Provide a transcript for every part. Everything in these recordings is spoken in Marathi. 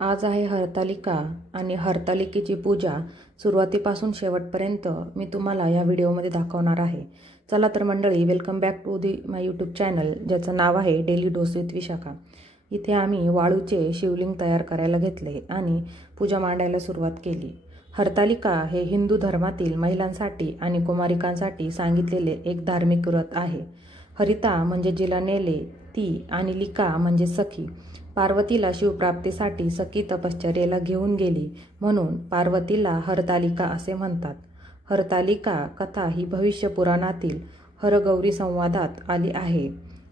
आज आहे हरतालिका आणि हरतालिकेची पूजा सुरुवातीपासून शेवटपर्यंत मी तुम्हाला या व्हिडिओमध्ये दाखवणार आहे। चला तर मंडळी, welcome back to my YouTube channel, ज्याचं नाव आहे डेली डोस विथ विशाखा। इथे आम्ही वाळूचे शिवलिंग तयार करायला घेतले आणि पूजा मांडायला सुरुवात केली। हरतालिका हे हिंदू धर्मातील महिलांसाठी आणि कुमारिकांसाठी सांगितलेले एक धार्मिक व्रत आहे। हरिता म्हणजे जिला नेले ती आणि लिका म्हणजे सखी। पार्वतीला शिवप्राप्तीसाठी सखी तपश्चर्येला घेऊन गेली म्हणून पार्वतीला हरतालिका असे म्हणतात। हरतालिका कथा ही भविष्य पुराणातील हरगौरी संवादात आली आहे।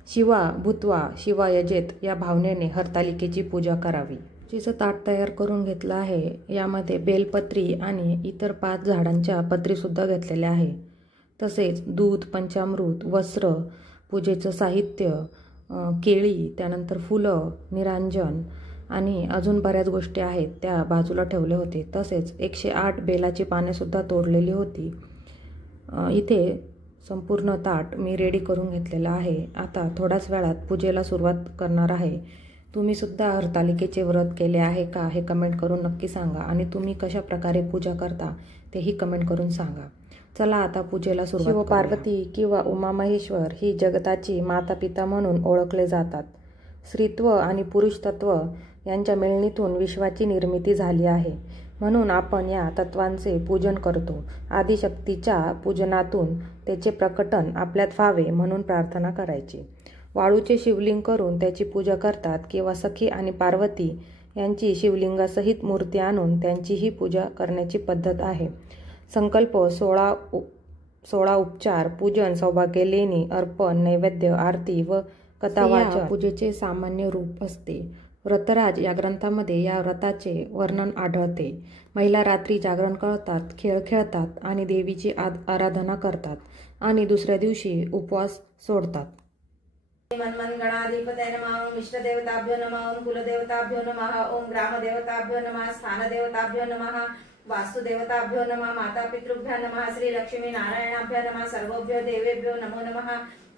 शिवा भूत्वा शिवा यजेत या भावनेने हरतालिकेची पूजा करावी। पूजेचं ताट तयार करून घेतलं आहे। यामध्ये बेलपत्री आणि इतर 5 झाडांच्या पत्रीसुद्धा घेतलेल्या आहे। तसेच दूध, पंचामृत, वस्त्र, पूजेचं साहित्य, केळी, त्यानंतर फुलं, निरांजन आणि अजून बऱ्याच गोष्टी आहेत त्या बाजूला ठेवले होते। तसेच 108 बेलाची पाने सुद्धा तोडलेली होती। इथे संपूर्ण ताट मी रेडी करून घेतलेलं आहे। आता थोड्याच वेळात पूजेला सुरुवात करणार आहे। तुम्ही सुद्धा हरतालिकेचे व्रत केले आहे का हे कमेंट करून नक्की सांगा आणि तुम्ही कशा प्रकारे पूजा करता तेही कमेंट करून सांगा। चला आता पूजेला सुरुवात करूया। शिवपार्वती किंवा उमा महेश्वर ही जगताची माता पिता म्हणून ओळखले जातात। स्त्रीत्व आणि पुरुष तत्व यांच्या मिळणीतून विश्वाची निर्मिती झाली आहे, म्हणून आपण या तत्वांचे पूजन करतो। आदिशक्तीच्या पूजनातून त्याचे प्रकटन आपल्यात व्हावे म्हणून प्रार्थना करायची। वाळूचे शिवलिंग करून त्याची पूजा करतात किंवा सखी आणि पार्वती यांची शिवलिंगासहित मूर्ती आणून त्यांचीही पूजा करण्याची पद्धत आहे। संकल्प 16 उपचार, पूजन, सौभाग्य लेणी, अर्पण, नैवेद्य, आरती व कथावाचन पूजेचे सामान्य रूप असते। व्रतराज या ग्रंथामध्ये या व्रताचे वर्णन आढळते। महिला रात्री जागरण करतात, खेळ खेळतात आणि देवीची आराधना करतात आणि दुसऱ्या दिवशी उपवास सोडतात। गणाधिपतये नमः। ओम इष्टदेवताभ्यो नमः। ओम कुलदेवताभ्यो नमः। ओम ग्रामदेवताभ्यो नमः। स्थानदेवताभ्यो नमः। वास्तुदेवताभ्यो नमः। मातापितृभ्यो नमः। श्री लक्ष्मी नारायणाभ्यो नमः। सर्वभ्यो देवेभ्यो नमो नमः।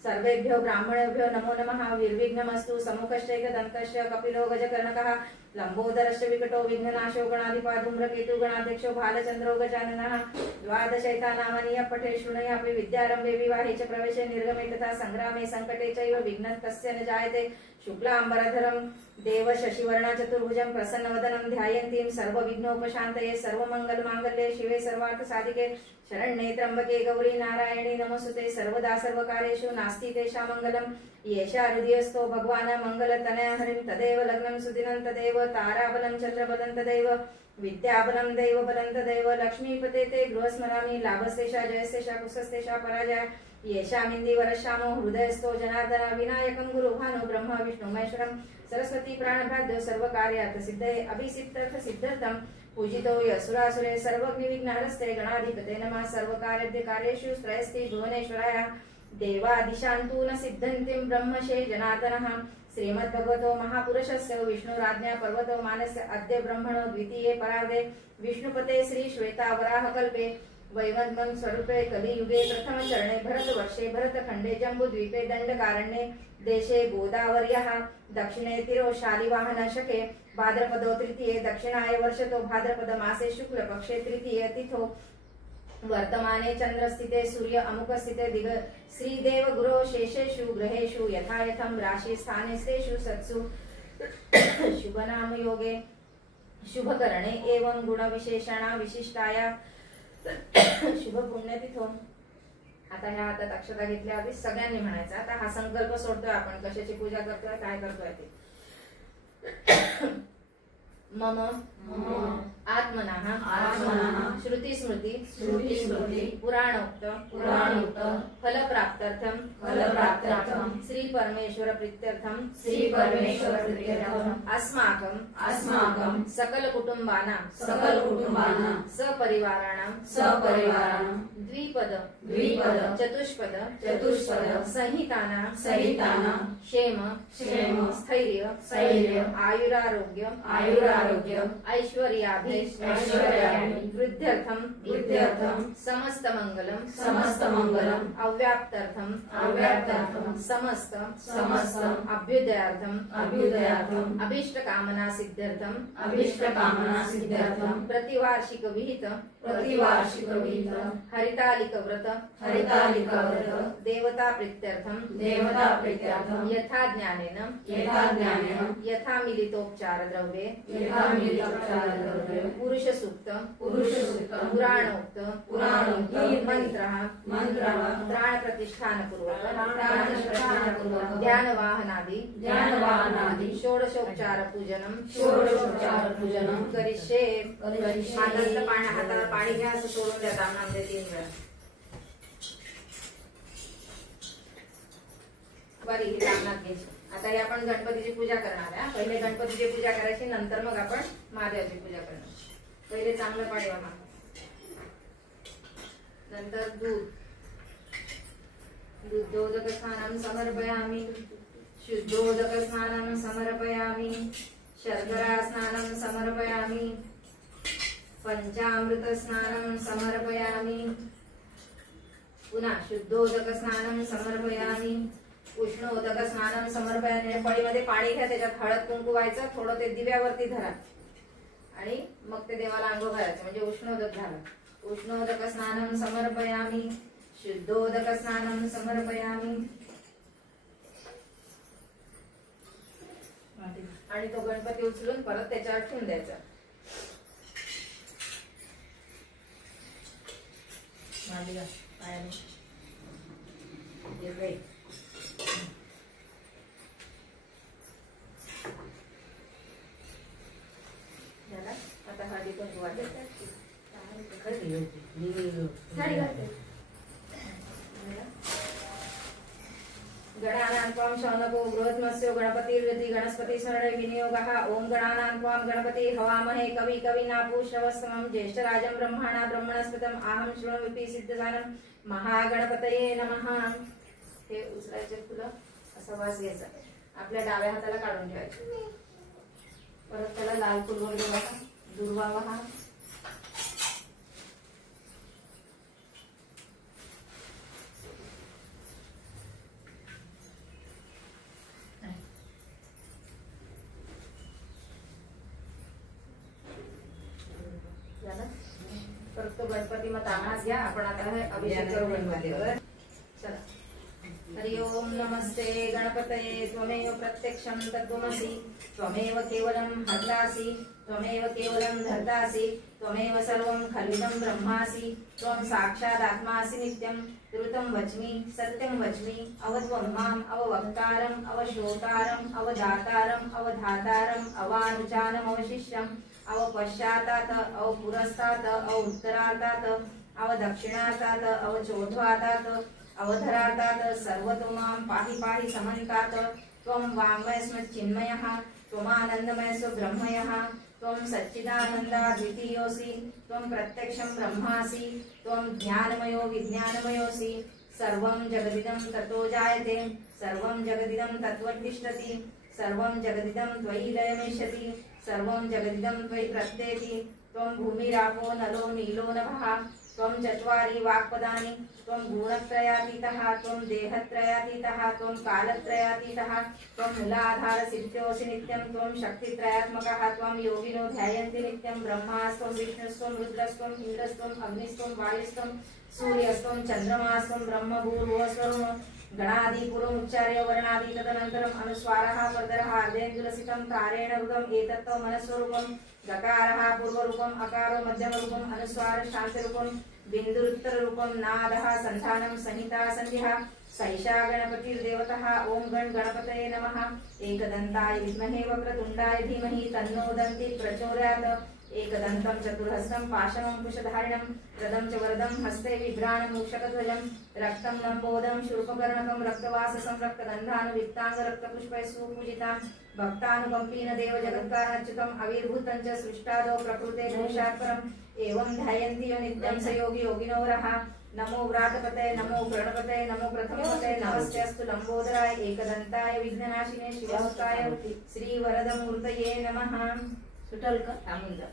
सर्वेभ्यो ब्राह्मणेभ्यो नमो नमः। विर्विघ्नमस्तु। समुखश्चैकदन्तश्च कपिलो गजकर्णकः लंबोदरश्च विकटो विघ्ननाशो गणाधिपा धूम्रकेतु गणाध्यक्षो भालचंद्रो गजाननः। द्वादशैतानामानि पठे शृणुयापि विद्यारम्भे विवाहे च प्रवेशे निर्गमे तथा संग्रामे संकटे चैव विघ्नः कस्य न जायते। शुक्लांबरधरं देव शशिवर्णा चतुर्भुजं प्रसन्नवदनं ध्यायन्तीं सर्वविघ्नोपशान्तये। सर्वमंगलमांगल्ये शिवे सर्वार्थसाधिके शरण्ये त्र्यंबके गौरी नारायणी नमोस्तुते। सर्वदा सर्वकार्येषु नास्ति तेषां मंगलम्। येषा हृदयस्थो भगवान् मंगलतनया हरिं तदेव लग्नं सुदिनं तदेव ताराबलं चन्द्रबलं तदेव विद्याबलं दैवबलं तदेव। लक्ष्मीपते ते गृहस्मरामि लाभस्तेषा जयस्तेषा कुशस्तेषा पराजय। येषामिन्दी वरश्यामो हृदयस्थो जनार्दन विनायकं गुरुभानो ब्रह्म विष्णु महेश्वरं सरस्वती प्राणभाद्यो सर्वकार्यार्थ सिद्धये अभिसिद्धर्थ सिद्धर्थं पूजितो यसुरासुरे सर्वविघ्नहरस्ते। गणाधिपते नमः। सर्वकार्यद्य कार्येषु श्रेयस्ति भुवनेश्वराय देवादिशान्तु न सिद्धन्तिं ब्रह्मशे जनार्दनः। श्रीमद्भगवतो महापुरुषस्य विष्णुराज्ञा पर्वतो मानस्य अद्य ब्रह्मणो द्वितीये परार्धे विष्णुपते श्री श्वेतावराहकल्पे वैवन्तं स्वरूपे कलियुगे प्रथम चरणे भरतवर्षे भरतखण्डे जम्बूद्वीपे दण्डकारण्ये देशे गोदावर्याः दक्षिणे तिरो शालिवाहन शके भाद्रपदो तृतीये दक्षिणाय वर्षतो भाद्रपद मासे शुक्लपक्षे तृतीये तिथो वर्तमाने चंद्रस्थिते सूर्य अमुकस्थिते दिग श्रीदेव गुरो शेषेषु ग्रहेषु यथायथं राशि स्थानेषु सत्सु शुभनाम योगे शुभकरणे एवं गुण विशेषणा विशिष्टाया शुभ पुण्यतिथो। आता ह्या हातात अक्षता घेतल्या आधी सगळ्यांनी म्हणायचं। आता हा संकल्प सोडतोय आपण, कशाची पूजा करतोय, काय करतोय ते। मम आत्मनः श्रुति स्मृति पुराणोक्त फलप्राप्त्यर्थं श्री परमेश्वर प्रीत्यर्थं अस्माकं सकल कुटुंबानां सपरिवाराणां द्विपद चतुष्पद संहिताना क्षेम स्थैर्य आयुरारोग्य ऐश्वर्याभि वृद्ध्यर्थम समस्त मंगलम अव्याप्त्यर्थम समस्त अभ्युदयार्थम अभीष्ट कामना सिद्ध्यर्थम प्रतिवार्षिक विहित हरितालिक व्रत देवता प्रीत्यर्थम यथा ज्ञानेन यथा मिलितोपचार द्रव्ये पुरुष सूक्त पुराणोक्त मंत्र त्राण प्रतिष्ठान पूर्वक ध्यान वाहनादि षोडशोपचार पूजनम करिष्ये। हाताला पाणी घ्या, असं सोडून द्या दामनामध्ये 3 वेळा। बरी दामनात घ्यायची। आता हे आपण गणपतीची पूजा करणार आहे। पहिले गणपतीची पूजा करायची, नंतर मग आपण महादेवाची पूजा करणार। पहिले चांगलं पाणी वाहा, नंतर दूधोदक स्नानं समर्पयामि, शुद्धोदक स्नानं समर्पयामि, शर्करा स्नानं समर्पयामि, पंचामृत स्नानं समर्पयामि, पुन्हा शुद्धोदक स्नानं समर्पयामि, उष्णोदक स्नानं समर्पयामि। पळीमध्ये पाणी घ्या, त्याच्यात हळद कुंकू व्हायचं, थोडं ते दिव्यावरती धरा आणि मग ते देवाला अंघोळ घालायचं, म्हणजे उष्णोदक झालं। उष्णोदक स्नानं समर्पयामि, शुद्धोदक स्नानं समर्पयामि, आणि तो गणपती उचलून परत त्याच्यावर ठेवून द्यायचा। आता हळदी कुंकू वाटायचं, साडी घालते। गणानां त्वां शौनको बृहत्मस्यो गणपतिर्यति गणस्पति शरणे विनियोगः। ओम गणानां त्वां गणपति हवामहे कवि कविनापूश्रवस्तमं ज्येष्ठराजं ब्रह्मणा ब्रह्मणस्पतम् आहं शृणोमि सिद्धसानं महागणपतये नमः। हे उचलायचे फुलं, असा वास घ्यायचा, आपल्या डाव्या हाताला काढून ठेवायचे। परत त्याला लाल फुलवंड वाहा, दुर्वा वाहा, परत तो गणपती मग तामास घ्या। आपण आता हे अभिषेक करू गणपतीवर। चला, हरि ओम नमस्ते गणपतये त्वमेव प्रत्यक्षं तत्त्वमसि, त्वमेव केवलं हर्तासि, त्वमेव केवलं धर्तासि, त्वमेव सर्वं खल्विदं ब्रह्मासि, त्वं साक्षादात्मासि नित्यं। ऋतं वच्मि सत्यं वच्मि, अवत्वं माम् अववक्तारम् अवश्रोतारम् अवदातारम् अवधातारम् अवानुचानम् अवशिष्यम् अवपश्चातात् अवपुरस्तात् अवोत्तरातात् अवदक्षिणातात् अवचोर्ध्वातात् अवधरातात् सर्वतो मां पाहि पाहि समन्तात्। त्वं वाङ्मयस्मच्चिन्मयः त्वमानन्दमयस्व ब्रह्मयः, त्वं सच्चिदानन्दाद्वितीयोऽसि, त्वं प्रत्यक्षं ब्रह्मासि, त्वं ज्ञानमयो विज्ञानमयोऽसि। सर्वं जगदिदं ततो जायते, सर्वं जगदिदं तत्त्वतिष्ठति, सर्वं जगदिदं त्वयि लयमेष्यति, सर्वं जगदिदं त्वयि प्रत्येति। त्वं भूमिरापो नलो नीलो नभः, त्वं चत्वारि वाक्पदानि, त्वं गुणत्रयातीतः, त्वं देहत्रयातीतः, त्वं कालत्रयातीतः, त्वं मूलाधारसिद्ध्योऽसि नित्यं, त्वं शक्तित्रयात्मकः, त्वं योगिनो ध्यायन्ति नित्यं। ब्रह्मास्त्वं विष्णुस्त्वं रुद्रस्त्वं इन्द्रस्त्वं अग्निस्त्वं वायुस्त्वं सूर्यस्त्वं चन्द्रमास्त्वं ब्रह्मभूर्भुवस्वरूपं। गणादिपुरमुच्चार्य वर्णादि तदनन्तरम् अनुस्वारः परतरः अर्धेन्दुलसितं तारेण रुदम् एतत्त्वं मनस्वरूपम्। गकारः पूर्वरूपम्, अकारो मध्यमरूपम्, अनुस्वार शान्तरूपम्, बिन्दुरुत्तररूपम्, नादः सन्धानं संहिता सन्धिः। सैषा गणपतिर्देवतः। ओम गण गणपतये नमः। एकदन्ताय विद्महे वक्रतुण्डाय धीमहि तन्नो दन्ति प्रचोदयात्। एकदन्तं चतुर्हस्तं पाशमङ्कुशधारिणं प्रदं च वरदं हस्ते बिभ्राणं मूषकध्वजं रक्तं लम्बोदं शूर्पकर्णकं रक्तवाससं रक्तगन्धानुवित्ताङ्ग रक्तपुष्पैः सुपूजितां भक्तानुकम्पीन देवजगत्कारणच्युतम् अविर्भूतं च सृष्टादौ प्रकृते पुरुषात् परम् एवं ध्यायन्ति यो नित्यं स योगी योगिनो वरः। नमो व्रातपतये नमो गणपतये नमो प्रथमपतये नमस्तेऽस्तु लंबोदराय एकदंताय विघ्ननाशिने शिवसुताय श्री वरदमूर्तये नमः। सुटल का थांबून जा।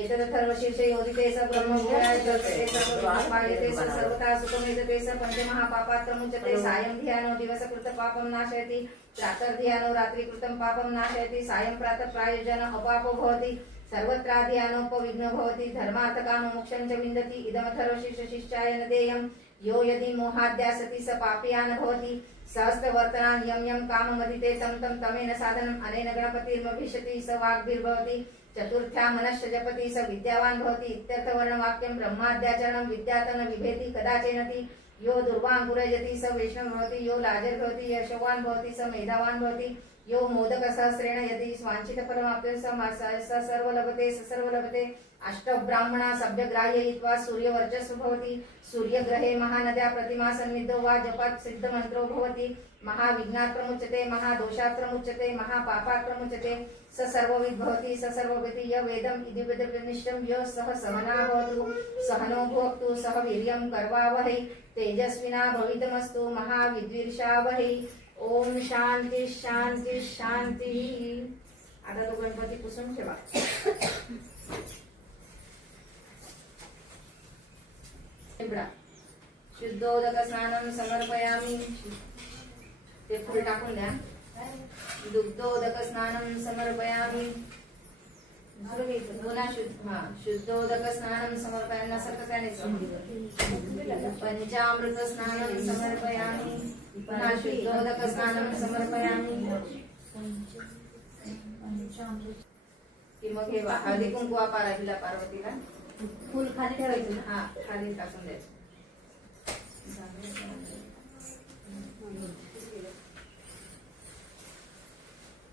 एतदथर्वशीर्षे योजिते स ब्रह्मविद्याय जगते स ब्रह्मपायते स सर्वथा सुखमेतते स पंचमहापापात्रमुच्यते। सायं ध्यानो दिवसकृत पापं नाशयति प्रातर्ध्यानो रात्रिकृतं पापं नाशयति। सायं प्रातः प्रायोजन अपापो भवति सर्वत्राध्यानोपविघ्नो भवति। धर्मार्थकामो मोक्षं च विन्दति। इदमथर्वशीर्षशिष्टाय न देयं यो यदि मोहाद्यासति स पापीयान् भवति। सहस्रवर्तनान् यं यं काममदिते तं तं तमेन साधनम् अनेन गणपतिर्मभिषति स वाग्भिर्भवति। चतुर्थ्या मनश्च जपति स विद्यावान् भवति। इत्यर्थवर्णवाक्यं ब्रह्माद्याचरणं विद्यातन विभेति कदाचेनति। यो दुर्वाङ्कुरयति स वैष्णव भवति। यो लाजर्भवति यशवान् भवति स मेधावान् भवति। यो मोदक सहस्रेण यदि स्वांचित फलमाप्य स सर्वलभते स सर्वलभते। अष्टब्राह्मणा सभ्यग्राह्ययित्वा सूर्यवर्चस्व भवति। सूर्यग्रहे महानद्या प्रतिमा सन्निधो वा जपात् सिद्धमन्त्रो भवति। महाविघ्नात् प्रमुच्यते महादोषात् प्रमुच्यते महापापात् प्रमुच्यते। स सर्वविद् भवति स सर्वविद् य वेदम् इति वेदनिष्ठं यो सः सहना भवतु सहनो भुक्तु सह वीर्यं करवावहै तेजस्विना भवितमस्तु महाविद्विषावहै। ओम शांती शांती शांती। आता तो गणपती पुसून ठेवा। शुद्धोदक स्नानं समर्पयामि। ते फुल टाकून द्या। दुग्धोदक स्नानं समर्पयामि। शुद्धोदक स्नानं समर्पयामि। पंचामृत स्नानं समर्पयामि। पुनः शुद्धोदक स्नानं समर्पयामि। मग हे हळदी कुंकू पारायला पार्वतीला फुल खाली ठेवायचं ना। हा खाली टाकून द्यायचं।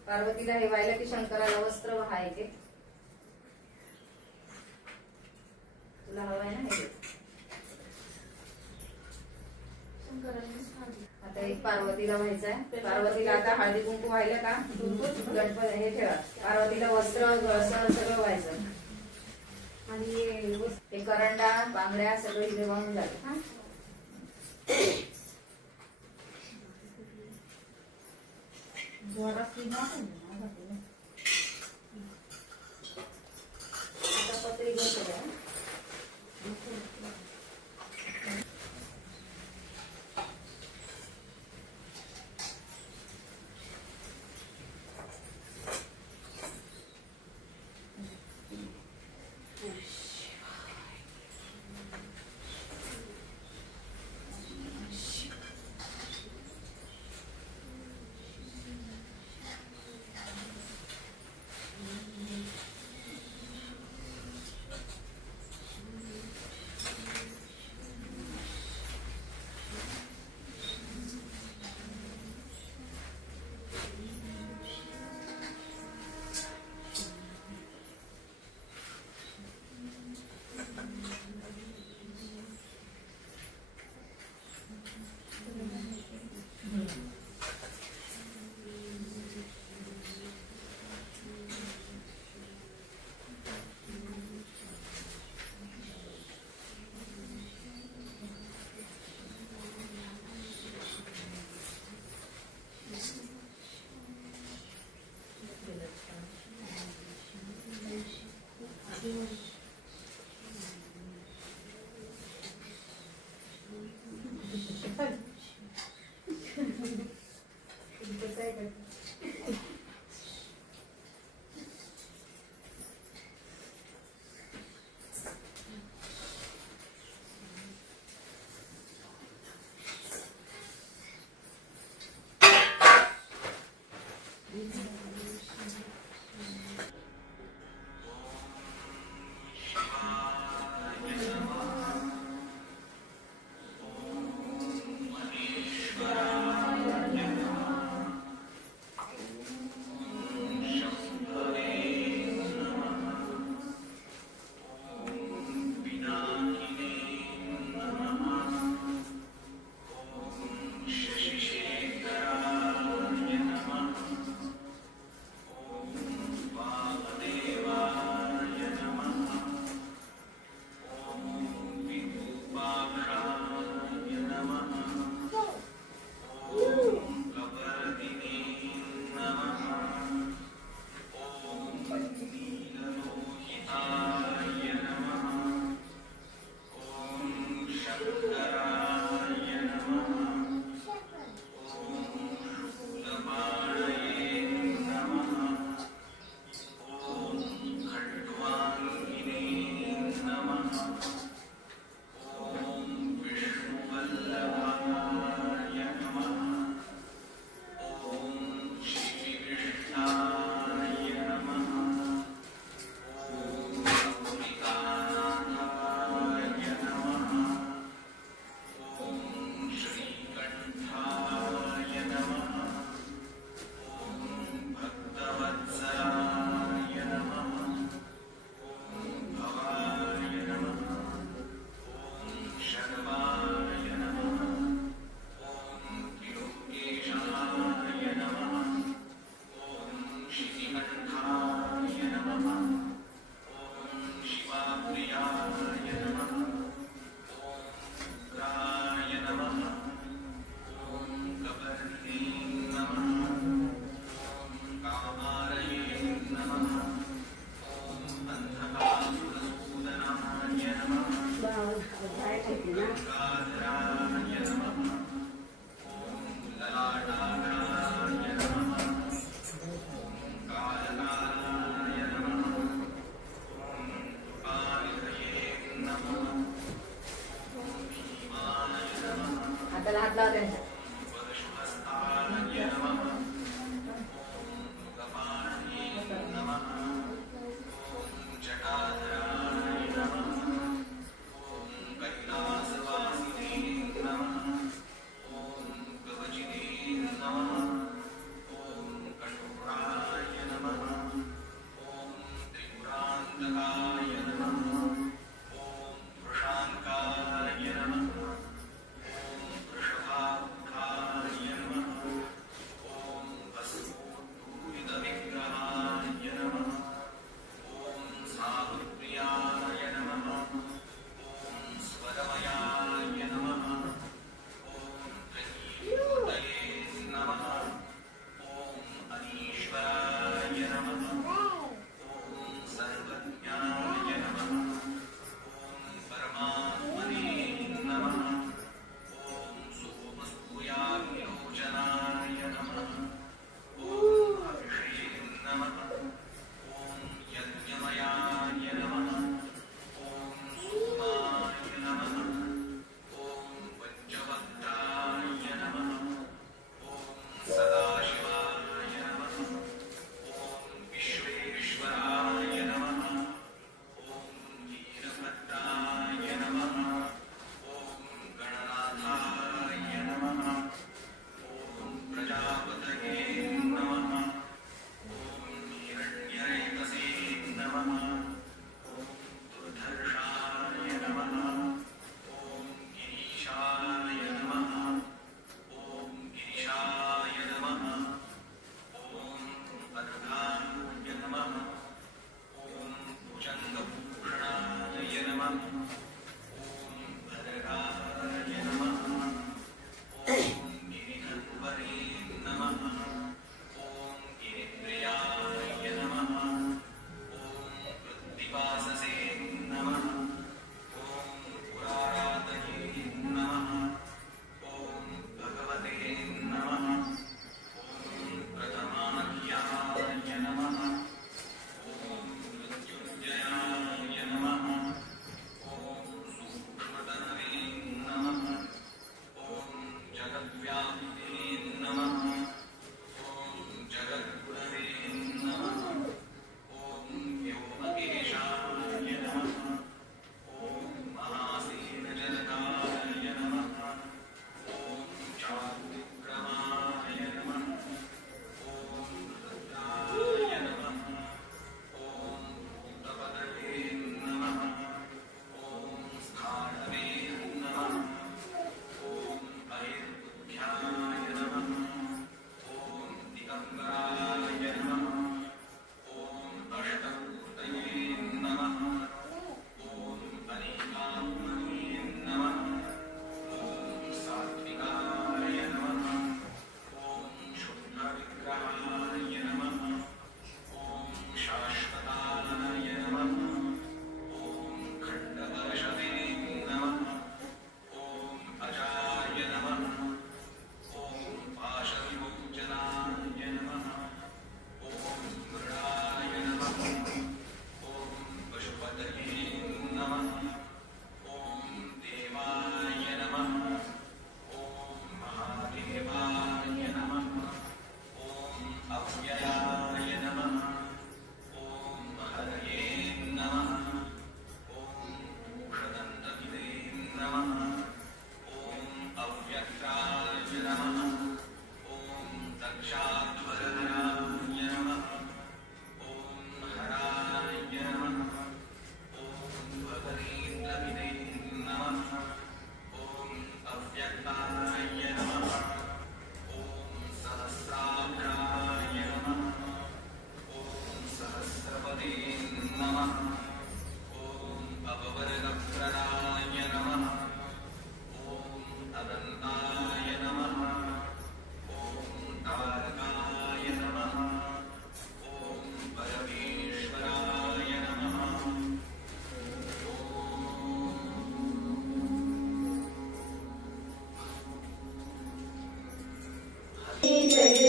पार्वतीला हे व्हायला की शंकराला वस्त्र व्हायचे। तुला हवंय ना हे? आता एक पार्वतीला व्हायचं आहे। पार्वतीला आता हळदी कुंकू व्हायला का गणपती हे ठेवा। पार्वतीला वस्त्र सगळं व्हायचं आणि हे करंडा बांगड्या सगळं इथे वाहून जाते। आता पत्री घेऊन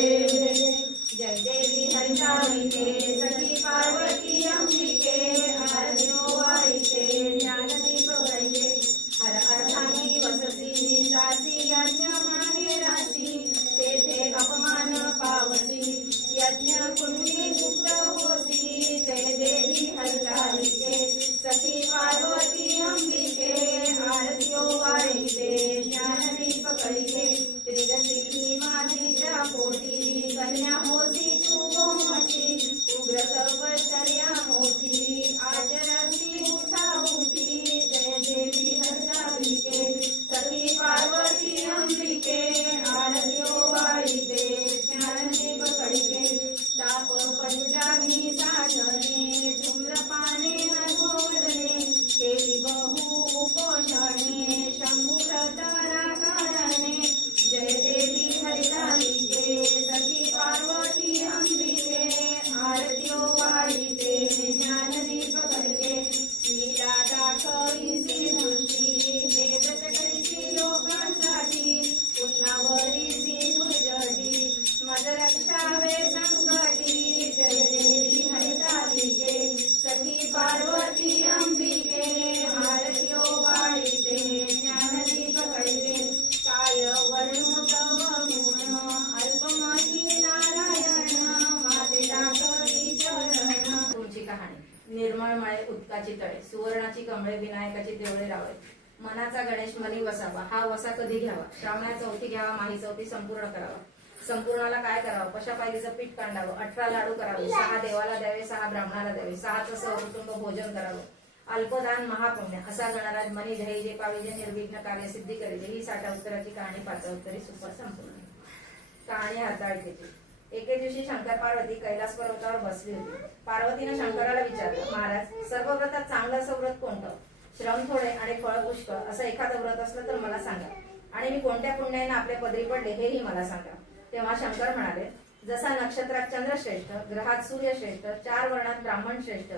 जय देवी हरितालिके सती पार्वती अंबिके आरत्यो वारिके ज्ञानदीप वैके हर अर्थानी वसती रासी यज्ञ माने रासी तेथे अपमान पावसी यज्ञ कुंडी गुप्त होसी जय देवी हरितालिके सती पार्वती अंबिके आरत्यो वारिके ज्ञानदीप वैके त्रिगती माझीच्या पोटी कन्या होती तू गोमती उग्र तपश्चर्या होती आचरसी उठा उठी जय देवी हरितालिके सती पार्वती अंबिके आरत्यो वारिके ज्ञानदीप वैके ताप पंचाग्नी साधने धूम्रपाने अधोवदने केली बहु उपोषणे शंभुरतराकारणे जय देवी हरितालिके सती पार्वती अंबिके आरत्यो वारिके ज्ञानदीप वैके लीला दाखविसी दृष्टी हे व्रत करीसी लोकांसाठी पुन्हा वरीसी दुर्जटी मद रक्षावे संकटी जय देवी हरितालिके सती पार्वती अंबिके आरत्यो वारिके ज्ञानदीप वैके काय वर्णो तव गुण अल्पमती नारायण माते दाखवी चरण. तुमची कहाणी. निर्मळ मळे उत्काची तळे सुवर्णाची कमळे विनायकाची देवळे रावळे मनाचा गणेश मनी वसावा हा वसा कधी घ्यावा श्रावणात चौथी घ्यावा माही चौथी संपूर्ण करावा संपूर्णाला काय करावं पशापायलीचं पीठ कांडावं 18 लाडू करावे 6 देवाला द्यावे 6 ब्राह्मणाला द्यावे 6चं सकुटुंब भोजन करावं अल्पदान महापुण्य असा गणराज मनी धैर्य पाविजे निर्विघ्न कार्य सिद्धी करीजे ही 60 उत्तराची कहाणी 5 उत्तरी सुपर संपूर्ण. कहाणी हरताळकेची. एके दिवशी शंकर पार्वती कैलास पर्वतावर बसली होती. पार्वतीने शंकराला विचारलं महाराज सर्व व्रतात चांगलं असं व्रत कोणतं श्रम थोडे आणि फळ पुष्कळ असं एखादं व्रत असलं तर मला सांगा आणि मी कोणत्या पुण्याने आपल्या पदरी पडले हेही मला सांगा. तेव्हा शंकर म्हणाले, जसा नक्षत्रात चंद्र श्रेष्ठ, ग्रहात सूर्य श्रेष्ठ, 4 वर्णात ब्राह्मण श्रेष्ठ,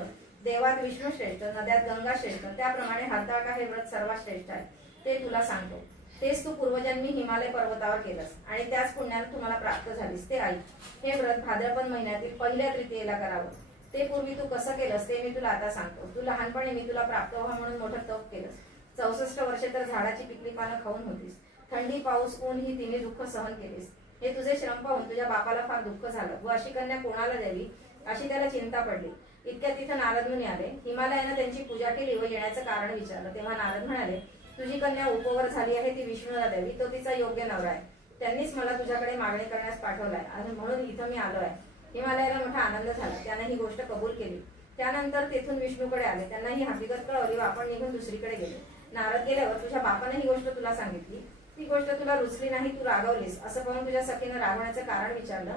देवात विष्णू श्रेष्ठ, नद्यात गंगा श्रेष्ठ, त्याप्रमाणे हरताळका हे व्रत सर्वात श्रेष्ठ आहे. ते तुला सांगतो. तेच तू पूर्वजन्मी हिमालय पर्वतावर केलंस आणि त्याच पुण्याने तुम्हाला प्राप्त झालीस. ते ऐक. हे व्रत भाद्रपद महिन्यातील पहिल्या तृतीयेला करावं. ते पूर्वी तू कसं केलंस ते मी तुला आता सांगतो. तू लहानपणी मी तुला प्राप्त व्हा म्हणून मोठं तप केलंस. 64 वर्षे तर झाडाची पिकली पानं खाऊन होतीस. थंडी, पाऊस, ऊन ही तिन्ही दुःख सहन केलीस. हे तुझे श्रम पाहून तुझ्या बापाला फार दुःख झालं व अशी कन्या कोणाला द्यावी अशी त्याला चिंता पडली. इतक्या तिथं नारद मुनी आले. हिमालयानं त्यांची पूजा केली व येण्याचं कारण विचारलं. तेव्हा नारद म्हणाले, तुझी कन्या उपवर झाली आहे, ती विष्णूला द्यावी, तो तिचा योग्य नवरा आहे. त्यांनीच मला तुझ्याकडे मागणी करण्यास पाठवलाय आणि म्हणून इथं मी आलो आहे. हिमालयाला मोठा आनंद झाला. त्याने ही गोष्ट कबूल केली. त्यानंतर तेथून विष्णूकडे आले. त्यांना ही हकीकत कळवली व आपण निघून दुसरीकडे गेले. नारद गेल्यावर तुझ्या बापाने ही गोष्ट तुला सांगितली. ती गोष्ट तुला रुचली नाही, तू रागावलीस. असं पाहून तुझ्या सखीनं रागवण्याचं कारण विचारलं.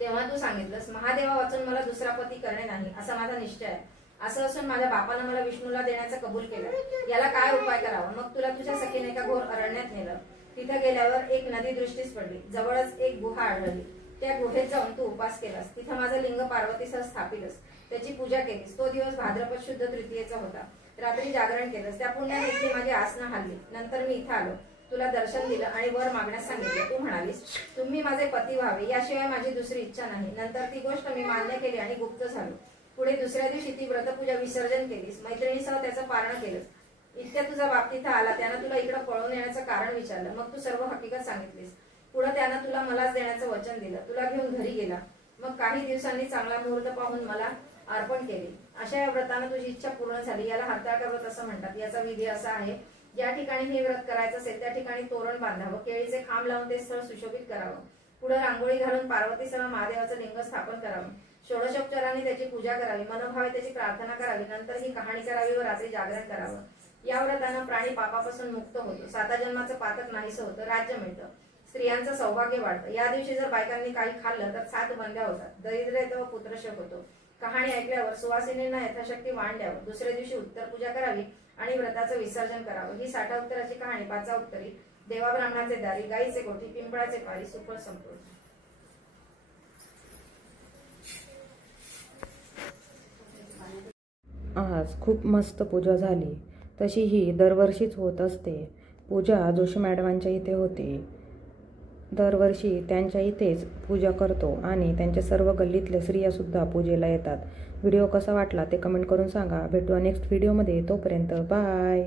तेव्हा तू सांगितलंस, महादेवा वाचून मला दुसरा पती करणे नाही असा माझा निश्चय आहे. असं असून माझ्या बापानं मला विष्णूला देण्याचं कबूल केलं. याला काय उपाय करावा? मग तुला तुझ्या सखीने एका घोर अरण्यात नेलं. तिथं गेल्यावर एक नदी दृष्टीस पडली. जवळच एक गुहा आढळली. त्या गुहेत जाऊन तू उपास केलास. तिथं माझं लिंग पार्वतीसह स्थापितस. त्याची पूजा केलीस. तो दिवस भाद्रपद शुद्ध तृतीयेचा होता. रात्री जागरण केलंस. त्या पुण्याने इथली माझी आसनं हल्ली. नंतर मी इथं आलो. तुला दर्शन दिलं आणि वर मागण्यास सांगितलं. तू म्हणालीस, तुम्ही माझे पती व्हावे, याशिवाय माझी दुसरी इच्छा नाही. नंतर ती गोष्ट मी मान्य केली आणि गुप्त झालो. पुढे दुसऱ्या दिवशी ती व्रतपूजा विसर्जन केलीस. मैत्रिणीसह त्याचं पारण केलंस. इतक्या तुझा बाप तिथं आला. त्यानं तुला इकडं पळून येण्याचं कारण विचारलं. मग तू सर्व हकीकत सांगितलीस. पुढे त्यानं तुला मलाच देण्याचं वचन दिलं. तुला घेऊन घरी गेला. मग काही दिवसांनी चांगला मुहूर्त पाहून मला अर्पण केले. अशा या व्रतानं तुझी इच्छा पूर्ण झाली. याला हरताळका व्रत असं म्हणतात. याचा विधी असा आहे, ज्या ठिकाणी हे व्रत करायचं असेल त्या ठिकाणी तोरण बांधावं. केळीचे खांब लावून ते स्थळ सुशोभित करावं. पुढे रांगोळी घालून पार्वतीसह महादेवाचं लिंग स्थापन करावं. षोडशोपचारांनी त्याची पूजा करावी. मनोभावे त्याची प्रार्थना करावी. नंतर ही कहाणी करावी व रात्री जागरण करावं. या व्रतानं प्राणी पापापासून मुक्त होतो. 7 जन्माचं पातक नाहीसं होतं. राज्य मिळतं. स्त्रियांचं सौभाग्य वाढतं. या दिवशी जर बायकांनी काही खाल्लं तर 7 बंद्या होतात. दरिद्र येतं व पुत्रशोक होतो. कहाणी ऐकल्यावर सुवासिनींना यथाशक्ती वाण द्यावं. दुसऱ्या दिवशी उत्तर पूजा करावी आणि व्रताचं विसर्जन करावं. ही 60 उत्तराची कहाणी 5 उत्तरी, देवा ब्राह्मणाचे दारी, गाईचे गोठी, पिंपळाचे पारी, सुफळ संपूर्ण. आज खूप मस्त पूजा झाली. तशी ही दरवर्षीच होत असते. पूजा जोशी मॅडमांच्या इथे होते. दरवर्षी त्यांच्या इथेच पूजा करतो आणि त्यांच्या सर्व गल्लीतल्या स्त्रियासुद्धा पूजेला येतात. व्हिडिओ कसा वाटला ते कमेंट करून सांगा. भेटूया नेक्स्ट व्हिडिओमध्ये. तोपर्यंत बाय.